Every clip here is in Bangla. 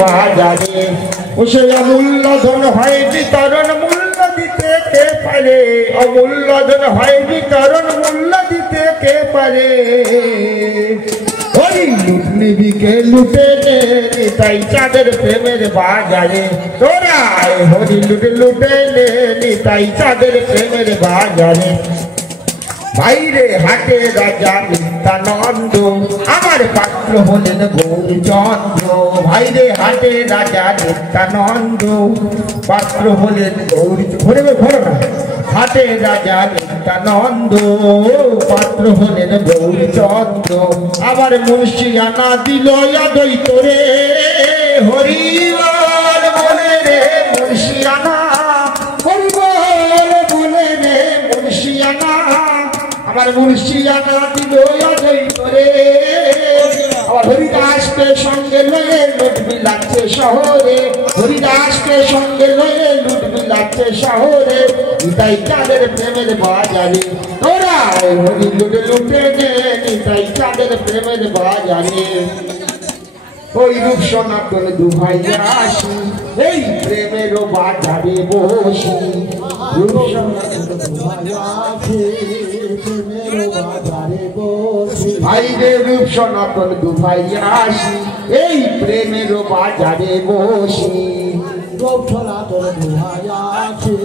বাজারে সে অমূল্য ধন হয় বিতরণ মূল্য দিতে কে পারে, অমূল্য ধন হয় বিতরণ মূল্য দিতে কে পারে। হরি লুট নিবিকে লুটে নে নিতাই চাঁদের প্রেমের বাজারে, তোরা হরি লুট লুটে নে নিতাই চাঁদের প্রেমের বাজারে। বাইরে হাটে রাজা নিত্যানন্দ আমার পাত্র হলেন গৌরচন্দ্র, বাইরে হাটে রাজা নিত্যানন্দ পাত্র হলেন গৌরচন্দ্র, হাটে রাজা নিত্যানন্দ পাত্র হলেন গৌরচন্দ্র। আবার মুন্সিয়ানা দিল অদ্বৈত রে, হরি বল বলে রে মুন্সিয়ানা, হরি বল বলে রে মুন্সিয়ানা, আমার মুন্সিয়ানা দিল অদ্বৈত রে। আবার হরিদাসকে সঙ্গে লয়ে লুট বিলাচ্ছে শহরে, হরিদাসকে সঙ্গে লয়ে লুট বিলাচ্ছে শহরে। নিতাই চাঁদের প্রেমের বাজারে, তোরা হরি লুট লুটে নে নিতাই চাঁদের প্রেমের বাজারে। ওই রূপ সনাতন দুভাই আসি এই প্রেমের বাজারে বসি, রূপ সনাতন দুভাই আসি প্রেমের বাজারে বসি, ভাইরে রূপ সনাতন দুভাই আসি এই প্রেমের বাজারে বসি। রূপ সনাতন দুভাই আসি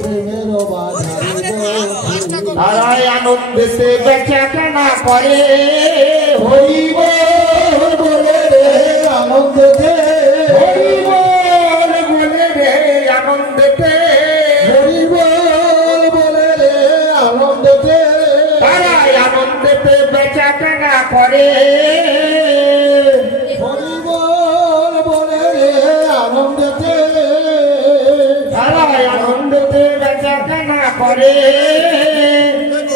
প্রেমের বাজারে বসি, তারাই আনন্দেতে বেচা কেনা করে, হরি বল বলে রে আনন্দেতে, হরি বল বলে রে আনন্দেতে, হরি বল বলে রে আনন্দেতে, তারাই আনন্দেতে বেচা কেনা করে, হরি বল বলে রে আনন্দেতে, তারাই আনন্দেতে বেচা কেনা করে।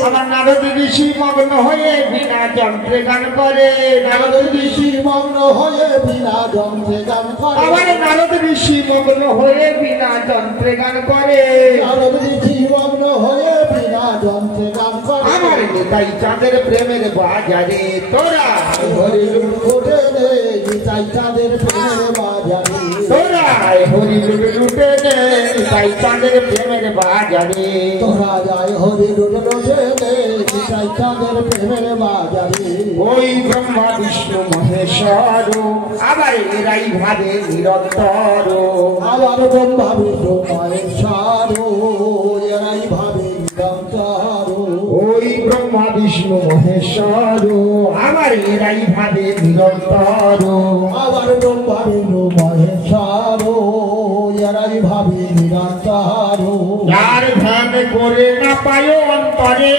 আমার নারদ ঋষি মগ্ন হয়ে বিনা যন্ত্রে গান করে, নারদ ঋষি মগ্ন হয়ে বিনা যন্ত্রে গান করে, আমার নারদ ঋষি মগ্ন হয়ে বিনা যন্ত্রে গান করে, নারদ ঋষি মগ্ন হয়ে বিনা যন্ত্রে গান করে। আমার নিতাই চাঁদের প্রেমের বাজারে, তোরা হরি লুটে নে নিতাই চাঁদের প্রেমের বাজারে, তোরা হরি লুটে নে নিতাই চাঁদের প্রেমের বাজারে, তোরা যায় হরি লুটে নে নিতাই চাঁদের প্রেমের বাজারে। ওই ব্রহ্মা বিষ্ণু মহেশ্বর আবার এরাই ভাবে নিরন্তর, আবার ব্রহ্মা বিষ্ণু মহেশ্বর এরাই ভাবে নিরন্তর। ওই ব্রহ্মা বিষ্ণু মহেশ্বর আবার এরাই ভাবে নিরন্তর, আবার ব্রহ্মা বিষ্ণু মহেশ্বর এরাই ভাবে নিরন্তর। যার ধ্যান করে না পায় অন্তরে,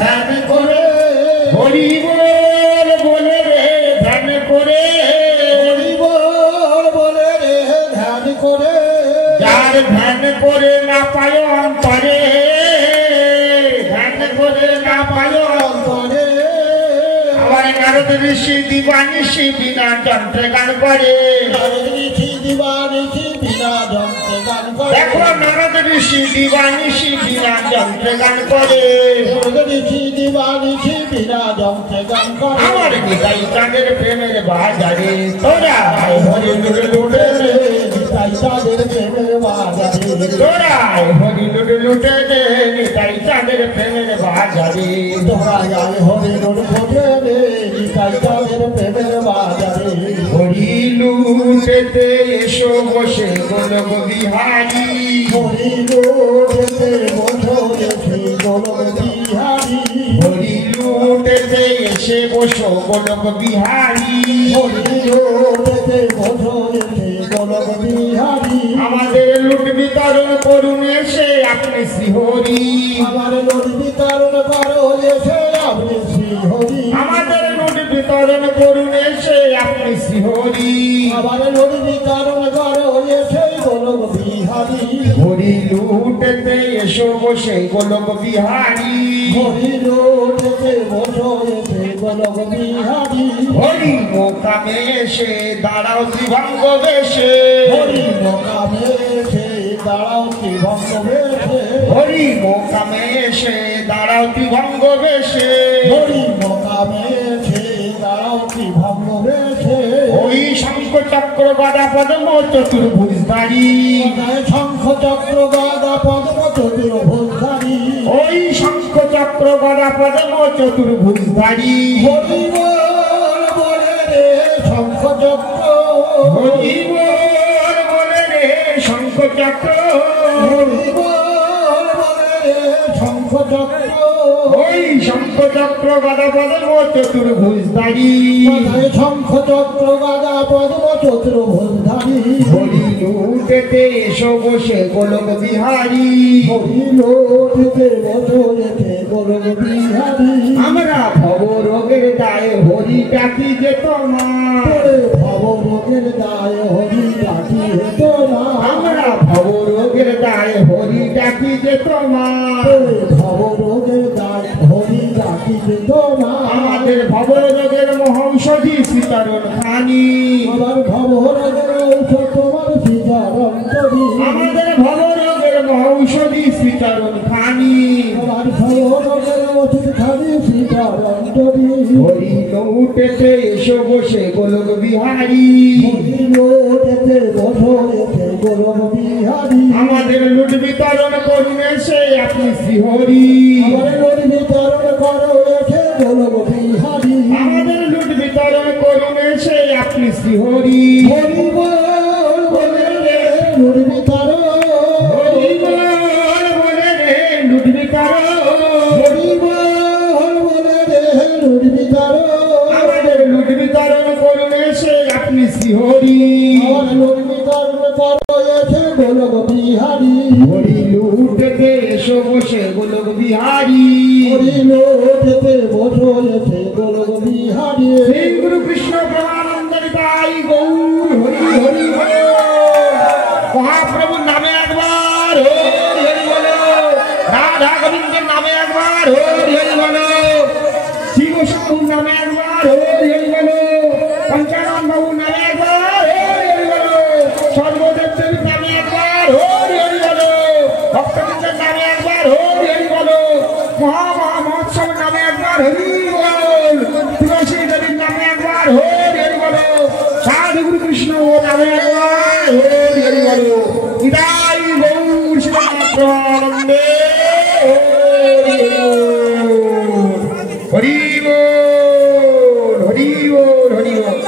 ধ্যান করে হরি বল বলে রে ধ্যান করে, হরি বল বলে রে ধ্যান করে, যার ধ্যান করে না পায় অন্তরে, ধ্যান করে না পায় অন্তরে। আবার নারদ ঋষি দিবানিশি বিনা যন্ত্রে গান করে, নারদ ঋষি দিবানিশি বিনা যন্ত্রে গান করে, দেখো নারদ ঋষি দিবানিশি বিনা যন্ত্রে গান করে, নারদ ঋষি দিবানিশি বিনা যন্ত্রে গান করে। আমার নিতাই চাঁদের প্রেমের বাজারে, তোরা হরি লুটে লুটে নে নিতাই চাঁদের প্রেমের বাজারে, তোরা হরি লুটে লুটে নে নিতাই চাঁদের প্রেমের বাজারে, তোরা হরি লুটে নে নিতাই চাঁদের প্রেমের বাজারে। হরি লুটেতে এসো বসে গোলক বিহারী, হরি লুটেতে বসো এসে গোলক বিহারী, হরি লুটেতে এসে বসো গোলক বিহারী, হরি লুটেতে বসো এসে গোলক বিহারী। আমাদের লুট বিতরণ করুন এসে আপনি শ্রীহরি, আমাদের লুট বিতরণ করো এসে আপনি শ্রীহরি, আমাদের লুট বিতরণ করুন এসে আপনি শ্রীহরি, আমাদের লুট বিতরণ করো এসে গোলক বিহারী। হরি লুটেতে এসো বসে গোলক বিহারী, হরি লুটেতে বসো এসে গোলক বিহারী। হরি মোকামে এসে দাঁড়াও ত্রিভঙ্গ বেশে, হরি মোকামে এসে দাঁড়াও ত্রিভঙ্গ বেশে, হরি মোকামে এসে দাঁড়াও ত্রিভঙ্গ বেশে, হরি মোকামে এসে দাঁড়াও কি ভালোবেসে ওই শঙ্খ চক্র গদা পদ্ম চতুর্ভুজধারী শঙ্খ চক্র গদা পদ্ম চতুর্ভুজধারী ওই শঙ্খ চক্র গদা পদ্ম চতুর্ভুজধারী হরি বল বলে রে শঙ্খ চক্র হরি বল বলে রে শঙ্খ চক্র হরি বল বলে রে শঙ্খ চক্র ওই শঙ্খ চক্র গদা পদ্ম চতুর্ভুজধারী শঙ্খ চক্র গদা পদ্ম চতুর্ভুজধারী হরি লুটেতে এসো বসে গোলক বিহারী হরি লোটেতে বসে গোলক বিহারী আমরা ভব রোগের দায়ে হরি ডাকি যে তোমার ভব রোগের দায় হরি ডাকি তোমার আমরা ভব রোগের দায়ে হরি ডাকি যে তোমার ভব রোগের দায় হরি ডাকি তোমার আমাদের ভব রোগের মহৌষধি সীতারণ খানি আমার ভব রোগের ঔষধ তোমার সীতারণ করি আমাদের ভব রোগের মহৌষধি সীতারণ খানি আমার ভব রোগের ওষুধ খালি সীতারণ করি হরি লৌটেতে এসো বসে গোলক বিহারী হরি লোটেতে বসে গোলক বিহারী আমাদের লুট বিতরণ করুন সে আপনি শ্রীহরি আমার লোট বিতরণ করো এসে গোলক বিহারী আমাদের লুট বিতরণ করুন সে আপনি শ্রীহরি হরি বল বলে রে লোট বিতরণ হরি বল বলে রে লুট বিতরণ হরি বল বলে রে লোট বিতরণ আমাদের লুট বিতরণ করুন সে আপনি শ্রীহরি আমার লোট বিতরণ করো এসে গোলক বিহারী হরি লুটেতে এসো বসে গোলক বিহারী হরি লোটেতে বসে গোলক বিহারী শ্রী গুরু কৃষ্ণ প্রেমানন্দ নিতাই গৌর হরি হরি বল মহাপ্রভুর নামে একবার হরি হরি বলো রাধা গোবিন্দের নামে একবার হরি হরি বলো শিব সাধুর নামে একবার হরি হরি বলো পঞ্চানন বাবুর নামে একবার হরি হরি বলো সর্বদেব দেবীর নামে একবার হরি হরি বলো ভক্তবৃন্দের নামে একবার হরি হরি বলো মহোৎসবের নামে একবার হরি বল তুলসী দেবীর নামে একবার হরি হরি বলো সাধু গুরু কৃষ্ণ নামে একবার হরি হরি বলো বিদায় গৌর শ্রীরামানন্দে হরি বল হরি বল হরি বল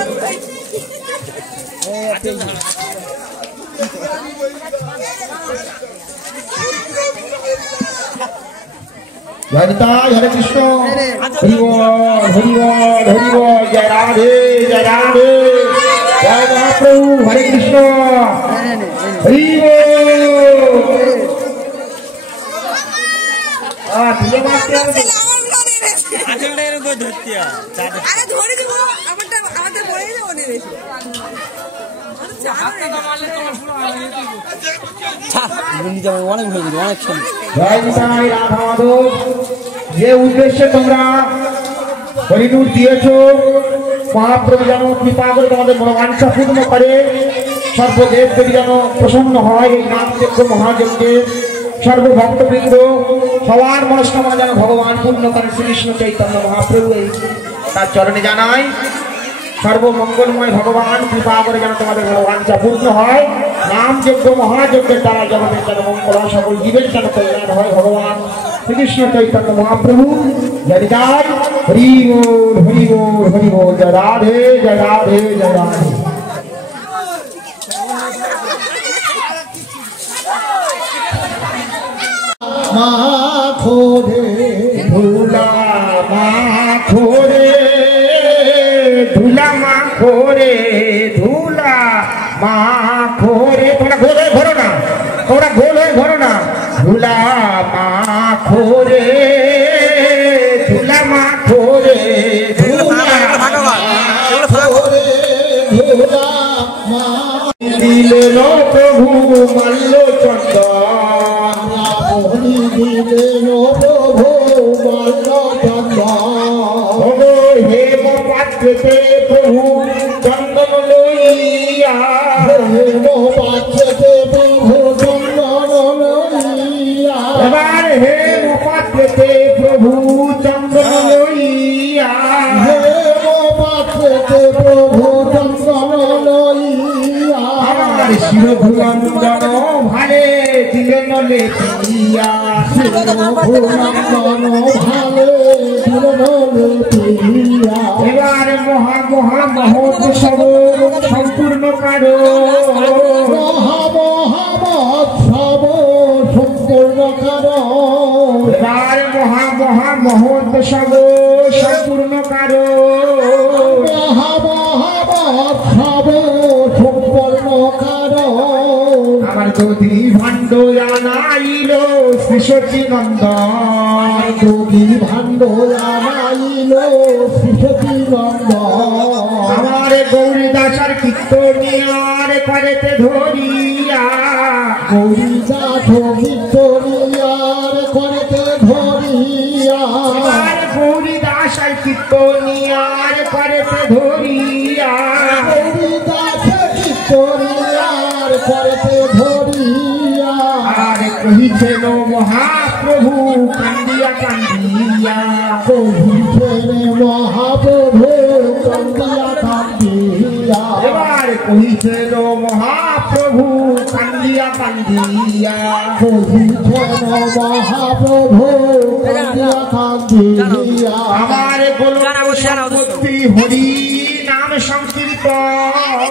জয় নিতাই হরে কৃষ্ণ হরি বল হরি বল হরি বল জয় রাধে জয় মহাপ্রভু হরে কৃষ্ণ হরি অনেক হয়ে গেছে অনেক সময় জয় নিতাই রাধা মাধব যে উদ্দেশ্যে তোমরা হরিণুর দিয়েছ মহাপ্রভু যেন কৃপা করে তোমাদের মনোবাঞ্ছা পূর্ণ করে সর্বদেব দেবী যেন প্রসন্ন হয় এই নামযজ্ঞ মহাযজ্ঞে সর্বভক্তবৃন্দ সবার মনস্কামনা যেন ভগবান পূর্ণ করেন শ্রীকৃষ্ণ চৈতন্য মহাপ্রভু এই তার চরণে জানাই সর্বমঙ্গলময় ভগবান কৃপা করে যেন তোমাদের মনোবাঞ্ছা পূর্ণ হয় নাম যজ্ঞ মহাযজ্ঞের দ্বারা জগতের যেন মঙ্গল হয় সকল জীবের যেন কল্যাণ হয় ভগবান শ্রীকৃষ্ণ চৈতন্য মহাপ্রভু জয় জয় হরি বল হরি বল হরি বল জয় রাধে জয় রাধে জয় রাধে মাখোরে ধুলা মাখোরে ধুলা মাখোরে ধুলা মাখোরে তোমরা গোল হয়ে ঘোরো না তোমরা গোল হয়ে ঘোরো না ধুলা মাখোরে ধুলা মাখোরে ধুলা মাখোরে ধুলা মা দিলেন প্রভু মাল্য চন্দন হরি দিলেন প্রভু মাল্য চন্দন হেম পাত্রেতে প্রভু চন্দন লইয়া হেম পাত্রেতে প্রভু চন্দন লইয়া এবার হেম পাত্রেতে প্রভু চন্দন লইয়া হেম পাত্রে শিরভুনন্দন ভালে দিলেন লেপিয়া এবার মহা মহা মহোৎসব সম্পূর্ণ কারো এবার মহা মহা মহোৎসব সম্পূর্ণ কারো আমার যদি ভাণ্ড আনাইল শ্রী সচিনন্দন যদি ভাণ্ড আনাইল শ্রী সচিনন্দন আমার গৌরী দাসার কীর্তনিয়ার করেতে ধরিয়া গৌরী দাস কীর্তনিয়ার করেতে ধরিয়া আমার গৌরী দাসার কীর্তনিয়ার করেতে ধরিয়া গৌরী দাস কীর্তনিয়ার করেতে ধরিয়া আর কহিছেন মহাপ্রভু কান্দিয়া কান্দিয়া কহিছেন মহাপ্রভু কান্দিয়া কান্দিয়া এবার কহিছেন মহাপ্রভু কান্দিয়া কান্দিয়া কহিছেন মহাপ্রভু কান্দিয়া কান্দিয়া আমার গোলক সম্পত্তি হরি নাম সংকীর্তন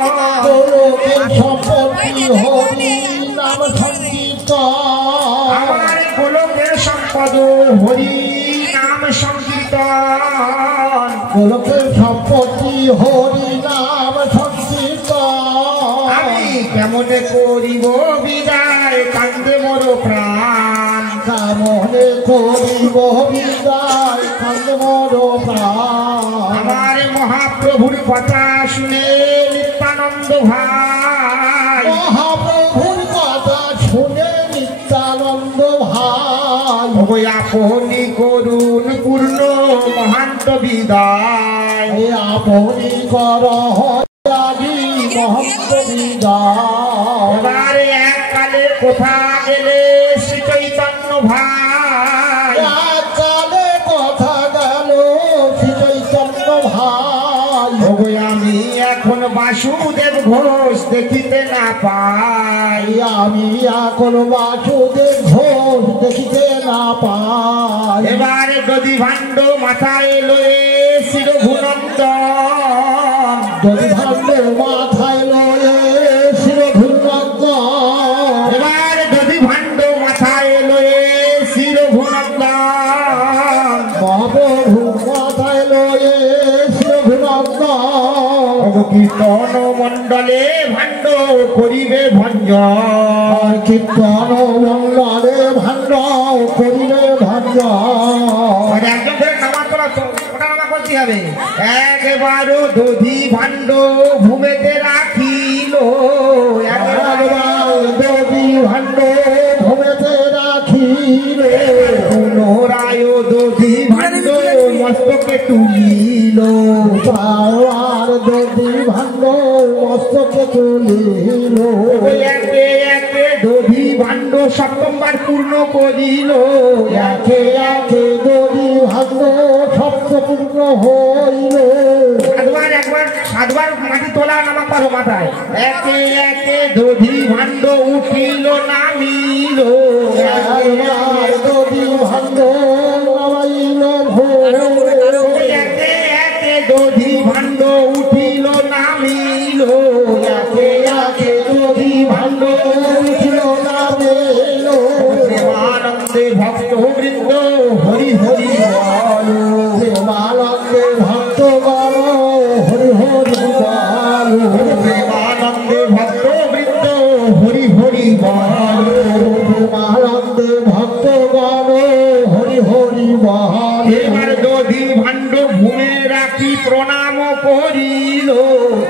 গোলকের সম্পত্তি হরি নাম সংকীর্তন আমার গোলকের সম্পদ হরি নাম সংকীর্তন গোলকের সম্পত্তি হরি নাম সংকীর্তন আমি কেমনে করিব বিদায় কান্দে মোর প্রাণ কামনে করিব বিদায় কান্দে মোর প্রাণ আমার মহাপ্রভুর কথা শুনে নিত্যানন্দ ভাই মহাপ্রভুর কথা শুনে নিত্যানন্দ ভাই ওই আপনি করুন পূর্ণ মহান্ত বিদায় আপনি কর হরি মহন্ত বিদায় এবারে এককালে কোথা গেলে শ্রী চৈতন্য ভাই কালে কথা গেল শ্রী চৈতন্য ভাই ওই আমি এখন বাসুদেব ঘোষ দেখিতে না পাই আমি এখন বাসুদেব ঘোষ দেখিতে না পাই এবারে যদি ভাণ্ড মাথায় লয়ে শিরভুনন্দন যদি ভাণ্ড মাথায় লয়ে শিরভুনন্দন এবার যদি ভাণ্ড মাথায় লয়ে শিরভুনন্দন মহাপ্রভু মাথায় লয়ে শিরভুনন্দন কীর্তন মণ্ডলে ভাণ্ড করিবে ভঞ্জন কীর্তন মঙ্গলে ভাণ্ড করিলে ভঞ্জন একজন ধরে নামা তোলা ওটা নামা করতে হবে একবারও দধি ভাণ্ড ভূমেতে রাখিল দেবী ভাণ্ড ভূমেতে রাখিল পুনরায় দধি ভাণ্ড মস্তকে তুলিল আর দেবী ভাণ্ড মস্তকে তুলিল একে একে দধি ভাণ্ড সপ্তমবার পূর্ণ করিল একে একে দেবী ভাণ্ড সপ্তপূর্ণ হইল সাতবার মাটি তোলা নামা পারো মাথায় একে একে দধি ভাণ্ড উঠিল নামিল দেবী ভাণ্ড নামাইল একে একে দধি ভাণ্ড উঠিল নামিল একে একে দেবী ভাণ্ড উঠিল নামিল প্রেমানন্দে ভক্ত বৃন্দ হরি হরি বল প্রেমানন্দে ভক্ত বল হরি হরি বল প্রেমানন্দে ভক্ত বৃন্দ হরি হরি বল প্রেমানন্দে ভক্ত বল হরি হরি বল এবার দধি ভাণ্ড ভূমে রাখি প্রণাম করিল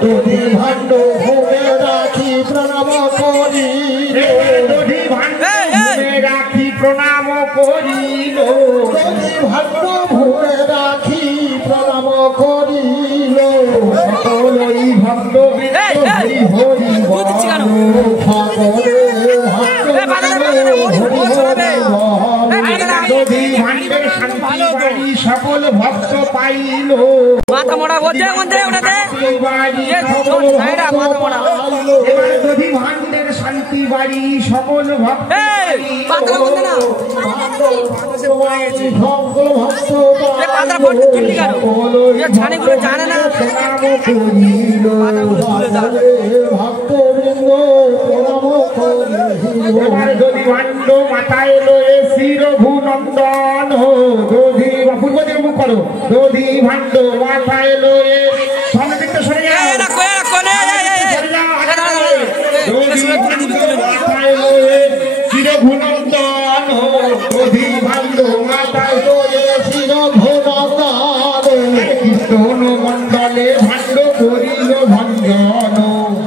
দধি ভাণ্ড ভূমে রাখি প্রণাম করিল দধি ভাণ্ড ভূমে রাখি প্রণাম করিল দধি ভাণ্ড ভূমে রাখি প্রণাম করিল সকলই ভক্ত বৃন্দ হরি হরি বল সকলে ভক্ত দধি ভাণ্ডের শান্তি বাড়ি সকল ভক্ত পাইল মাথা মোড়া বলছে ওখানে বাড়ি মাথা মোড়া এবার দধি ভাণ্ড বাড়ি সকল ভক্ত পাতলা বলতে না সকল ভক্ত পাতলা বলতে তুললি কেন ছানিগুলো জানে না ভক্তবৃন্দ প্রণাম করিল এবার যদি ভাণ্ড মাথায় লয়ে শিরভু নন্দন হো দধি পূর্ব দিকে মুখ করো দধি ভাণ্ড মাথায় লয়ে সামনে দিকটা সরে যাও না কই না কোনে দধি ভাণ্ড মাথায় লয়ে শিরভু নন্দন হো দধি ভাণ্ড মাথায় লয়ে শিরভু নন্দন কীর্তন মণ্ডলে ভাণ্ড করিল ভঞ্জন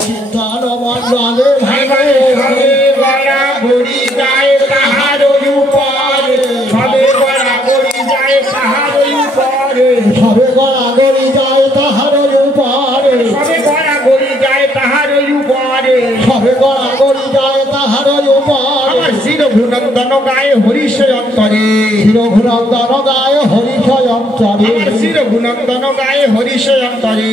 কীর্তন মণ্ডলে ভাবে ভাবে গড়া গড়ি যায় তাহার উপরে সবে গড়া গড়ি যায় তাহার উপরে সবে গড়াগড়ি যায় তাহার উপরে সবে গড়া গড়ি যায় তাহার উপরে সবে গড়াগড়ি যায় তাহার উপরে আমার শিরভুনন্দন গায়ে হরিষয় অন্তরে শিরভুনন্দন গায়ে হরিষয় অন্তরে আমার শিরভুনন্দন গায়ে হরিষয় অন্তরে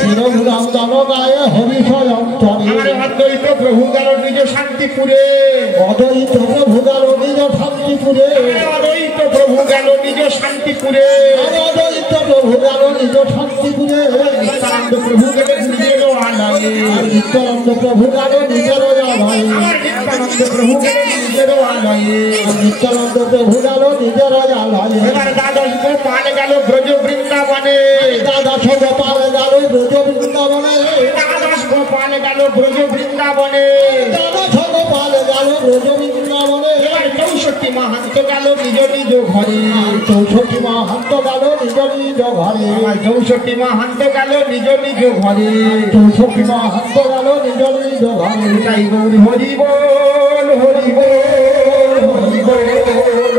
শিরভুনন্দন গায়ে হরিষয় অন্তরে আমার অদ্বৈত প্রভু গেল নিজ শান্তিপুরে অদ্বৈত প্রভু গেল নিজ শান্তিপুরে অদ্বৈত প্রভু গেল নিজ শান্তিপুরে অদ্বৈত প্রভু গেল নিজ শান্তিপুরে নিত্যানন্দ প্রভু গেল নিজের আলয়ে নিত্যানন্দ প্রভু গেল নিজের আলয়ে আমার নিত্যানন্দ প্রভু গেল নিজের আলয়ে নিত্যানন্দ প্রভু গেল নিজের আলয়ে এবার দ্বাদশ গোপাল গেল ব্রজ বৃন্দাবনে দ্বাদশ গোপাল গেল ব্রজ বৃন্দাবনে দ্বাদশ গোপাল গেল ব্রজ বৃন্দাবনে দ্বাদশ গোপাল গেল ব্রজ বৃন্দাবনে এবার 64 মাহান্ত গেল নিজ নিজ ঘরে 64 মাহান্ত গেল নিজ নিজ ঘরে আমার 64 মাহান্ত গেল নিজ নিজ ঘরে 64 মাহান্ত গেল নিজ নিজ ঘরে তাই গৌর হরি বল হরি বল হরি বল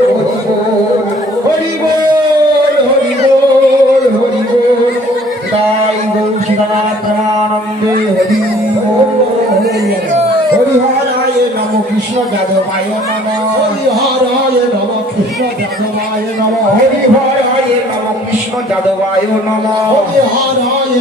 হরি বল হরি বল হরি বল তাই গৌর শিবনাথ প্রেমানন্দে হরি বল হরিহরায় নম কৃষ্ণ যাদবায় নম হরিহরায় নম কৃষ্ণ যাদবায় নম হরিহরায় নম কৃষ্ণ যাদবায় নম হরিহরায়